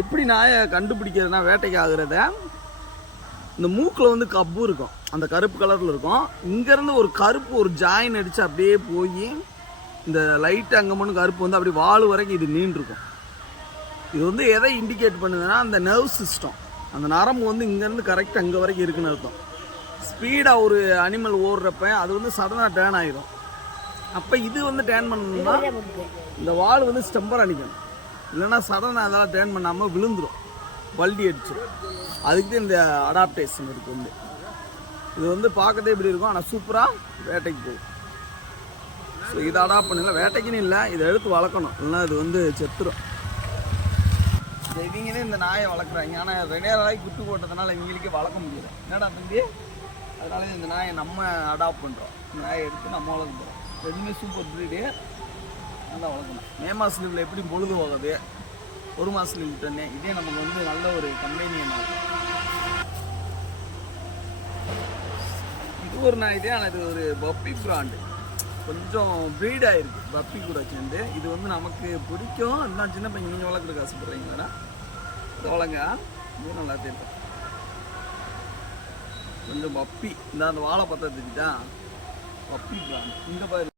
எப்படி நாயை கண்டுபிடிக்கிறதுனா வேட்டைக்கு ஆகுறத, இந்த மூக்கில் வந்து கப்பு இருக்கும், அந்த கருப்பு கலரில் இருக்கும். இங்கேருந்து ஒரு கருப்பு ஒரு ஜாயின் அடித்து அப்படியே போய் இந்த லைட்டு அங்கே மட்டும் கருப்பு வந்து அப்படியே வால் வரைக்கும் இது நீண்டிருக்கும். இது வந்து எதை இண்டிகேட் பண்ணுதுன்னா, அந்த நர்வ் சிஸ்டம், அந்த நரம்பு வந்து இங்கேருந்து கரெக்டாக அங்கே வரைக்கும் இருக்குன்னு அர்த்தம். ஸ்பீடாக ஒரு அனிமல் ஓடுறப்ப அது வந்து சடனாக டேர்ன் ஆகிடும். அப்போ இது வந்து டேர்ன் பண்ணணும்னா இந்த வால் வந்து ஸ்டெம்பர் அடிக்கணும், இல்லைன்னா சடனாக அதெல்லாம் டேர்ன் பண்ணாமல் விழுந்துடும், வல்டி அடிச்சிடும். அதுக்கு இந்த அடாப்டேஷன் இருக்குது வந்து. இது வந்து பார்க்கறதே இப்படி இருக்கும், ஆனால் சூப்பராக வேட்டைக்கு போகும். ஸோ இதை அடாப்ட் பண்ணல, வேட்டைக்குன்னு இல்லை, இதை எடுத்து வளர்க்கணும், இல்லைன்னா இது வந்து செத்துரும். இவங்களே இந்த நாயை வளர்க்குறாங்க, ஆனால் 2 நாளைக்கு குட்டு போட்டதுனால இவங்களுக்கே வளர்க்க முடியல. என்னடா தம்பி, அதனால இந்த நாயை நம்ம அடாப்ட் பண்ணுறோம். இந்த நாயை எடுத்து நம்ம வளர்க்குறோம். ரெண்டுமே சூப்பர் ப்ரீடு, நல்லா வளர்க்கணும். மே மாதம் லீவில் எப்படி பொழுது போகுது, 1 மாதம் லீவ் விட்டோன்னே இதே நமக்கு வந்து நல்ல ஒரு கம்பெனியன் ஆகும். இது ஒரு நாய் தான், ஆனால் இது ஒரு பப்பி பிராண்டு, கொஞ்சம் ப்ரீட் ஆகிருக்கு பப்பி கூட சேர்ந்து. இது வந்து நமக்கு பிடிக்கும். இன்னும் சின்ன பையன் நீங்கள் வளர்க்குறதுக்கு ஆசைப்படுறீங்களா, இது வளங்க, இது நல்லா தெரியும். கொஞ்சம் பப்பி இந்த அந்த வாழை பற்ற தெரியுதா, பப்பி பிராண்ட். இந்த பாரு